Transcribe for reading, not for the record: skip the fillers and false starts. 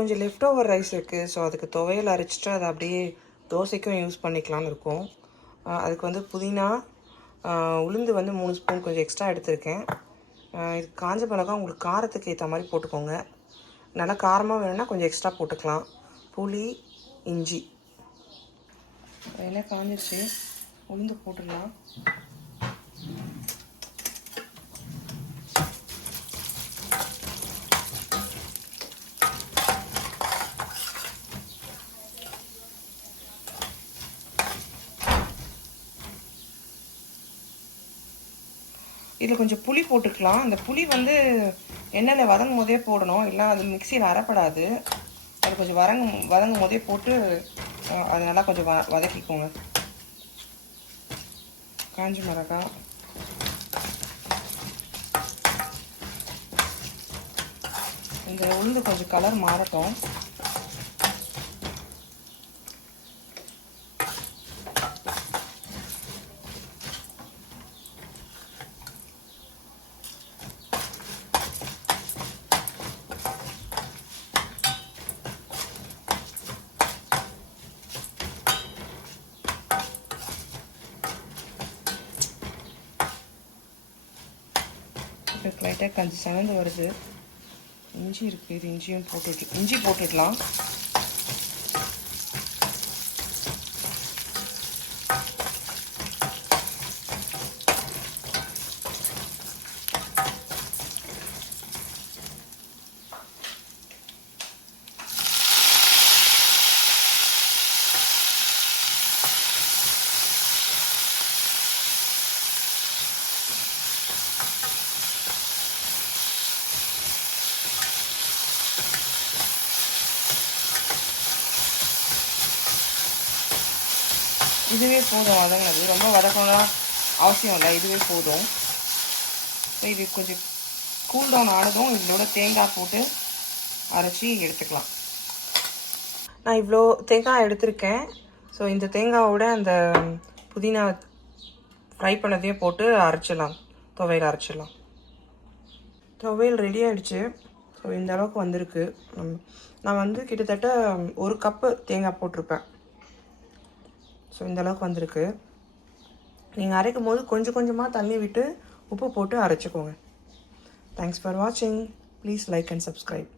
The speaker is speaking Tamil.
கொஞ்சம் லெஃப்ட் ஓவர் ரைஸ் இருக்குது. ஸோ அதுக்கு துவையல் அரைச்சிட்டு அதை அப்படியே தோசைக்கும் யூஸ் பண்ணிக்கலான்னு இருக்கும். அதுக்கு வந்து புதினா, உளுந்து வந்து 3 ஸ்பூன் கொஞ்சம் எக்ஸ்ட்ரா எடுத்திருக்கேன். இது காஞ்ச மிளகா உங்களுக்கு காரத்துக்கு ஏற்ற மாதிரி போட்டுக்கோங்க. நல்லா காரமாக வேணும்னா கொஞ்சம் எக்ஸ்ட்ரா போட்டுக்கலாம். புளி, இஞ்சி. எண்ணெய் காஞ்சிச்சு, உளுந்து போட்டுடலாம். இதில் கொஞ்சம் புளி போட்டுக்கலாம். அந்த புளி வந்து எண்ணெயில் வதங்கும் போதே போடணும், இல்லை அது மிக்சியில் அரைப்படாது. அது கொஞ்சம் வதங்கும் போதே போட்டு அது நல்லா கொஞ்சம் வதக்கிக்கோங்க. காஞ்ச மிளகாய், இந்த உளுந்து கொஞ்சம் கலர் மாறட்டும். லைட்டாக கொஞ்சம் செவந்து வருது. இஞ்சி இருக்குது, இது இஞ்சி போட்டுடலாம். இதுவே போதும் வதங்கினது, ரொம்ப வதக்கணும்லாம் அவசியம் இல்லை, இதுவே போதும். ஸோ இது கொஞ்சம் கூல் டவுன் ஆனதும் இதோட தேங்காய் போட்டு அரைச்சி எடுத்துக்கலாம். நான் இவ்வளோ தேங்காய் எடுத்திருக்கேன். ஸோ இந்த தேங்காயோட அந்த புதினா ஃப்ரை பண்ணதையும் போட்டு அரைச்சிடலாம், துவையல் அரைச்சிடலாம். துவையல் ரெடி ஆகிடுச்சு. ஸோ இந்த அளவுக்கு வந்திருக்கு. நான் வந்து கிட்டத்தட்ட 1 கப்பு தேங்காய் போட்டிருப்பேன். ஸோ இந்த அளவுக்கு வந்திருக்கு. நீங்கள் அரைக்கும் போது கொஞ்சம் கொஞ்சமாக தண்ணி விட்டு உப்பு போட்டு அரைச்சிக்கோங்க. தேங்க்ஸ் ஃபார் வாட்சிங். Please like and subscribe.